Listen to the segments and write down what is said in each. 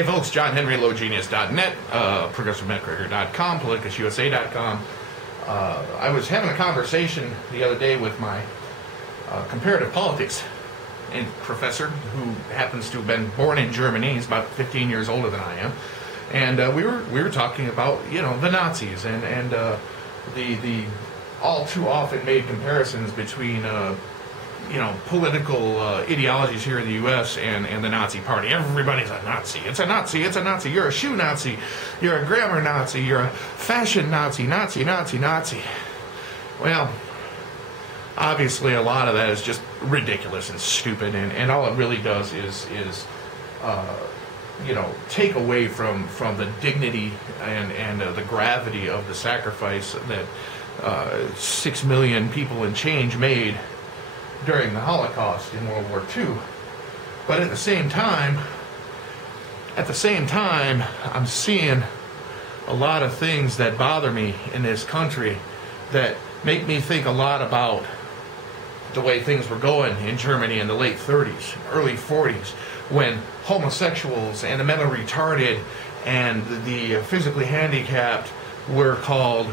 Hey folks, John Henry, LowGenius.net, ProgressiveMetCracker.com, PoliticusUSA.com. I was having a conversation the other day with my comparative politics professor, who happens to have been born in Germany. He's about 15 years older than I am, and we were talking about the Nazis and the all too often made comparisons between political ideologies here in the U.S. and the Nazi Party. Everybody's a Nazi. It's a Nazi. It's a Nazi. You're a shoe Nazi. You're a grammar Nazi. You're a fashion Nazi. Nazi, Nazi, Nazi. Well, obviously a lot of that is just ridiculous and stupid, and all it really does is take away from the dignity and the gravity of the sacrifice that 6 million people and change made during the Holocaust in World War II. But at the same time, I'm seeing a lot of things that bother me in this country that make me think a lot about the way things were going in Germany in the late 30s, early 40s, when homosexuals and the mentally retarded and the physically handicapped were called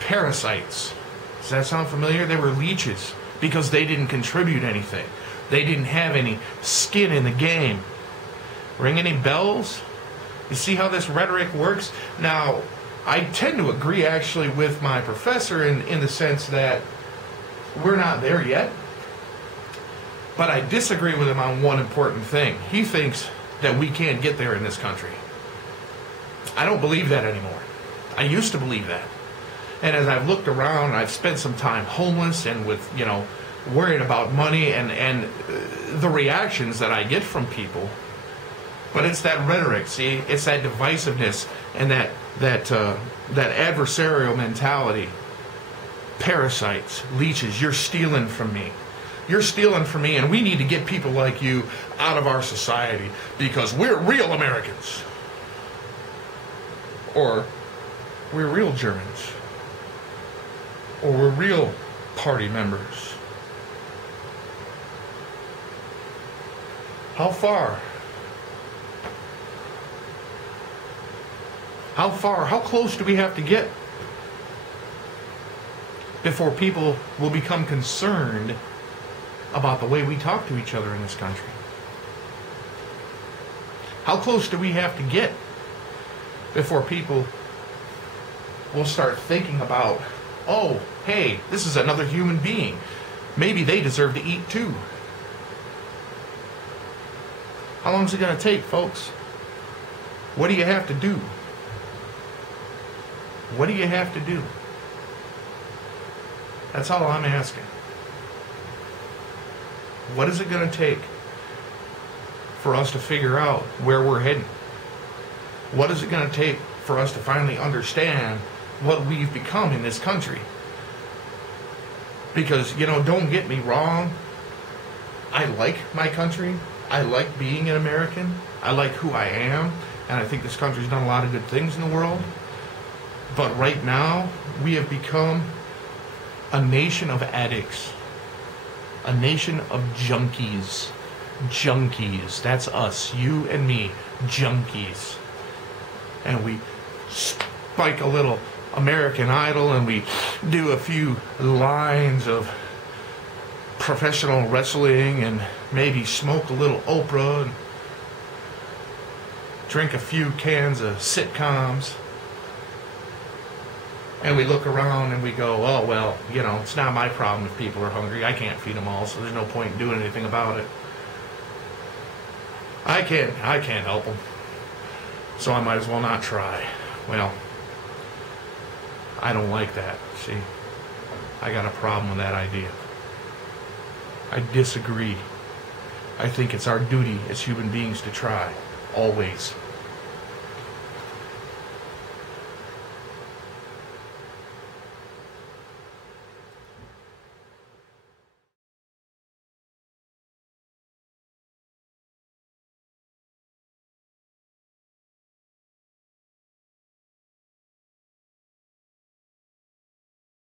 parasites. Does that sound familiar? They were leeches, because they didn't contribute anything. They didn't have any skin in the game. Ring any bells? You see how this rhetoric works? Now, I tend to agree actually with my professor in the sense that we're not there yet. But I disagree with him on one important thing. He thinks that we can't get there in this country. I don't believe that anymore. I used to believe that. And as I've looked around, I've spent some time homeless and with, worried about money and the reactions that I get from people. But it's that rhetoric, see? It's that divisiveness and that adversarial mentality. Parasites, leeches, you're stealing from me. You're stealing from me, and we need to get people like you out of our society because we're real Americans. Or we're real Germans. Or we're real party members. How far? How close do we have to get before people will become concerned about the way we talk to each other in this country? How close do we have to get before people will start thinking about, oh, hey, this is another human being. Maybe they deserve to eat too. How long is it going to take, folks? What do you have to do? What do you have to do? That's all I'm asking. What is it going to take for us to figure out where we're heading? What is it going to take for us to finally understand what we've become in this country? Because, don't get me wrong, I like my country. I like being an American. I like who I am. And I think this country's done a lot of good things in the world. But right now, we have become a nation of addicts. A nation of junkies. Junkies. That's us. You and me. Junkies. And we spike a little American Idol and we do a few lines of professional wrestling and maybe smoke a little Oprah and drink a few cans of sitcoms. And we look around and we go, oh, well, it's not my problem if people are hungry. I can't feed them all, so there's no point in doing anything about it. I can't help them, so I might as well not try. Well, I don't like that, see? I got a problem with that idea. I disagree. I think it's our duty as human beings to try, always.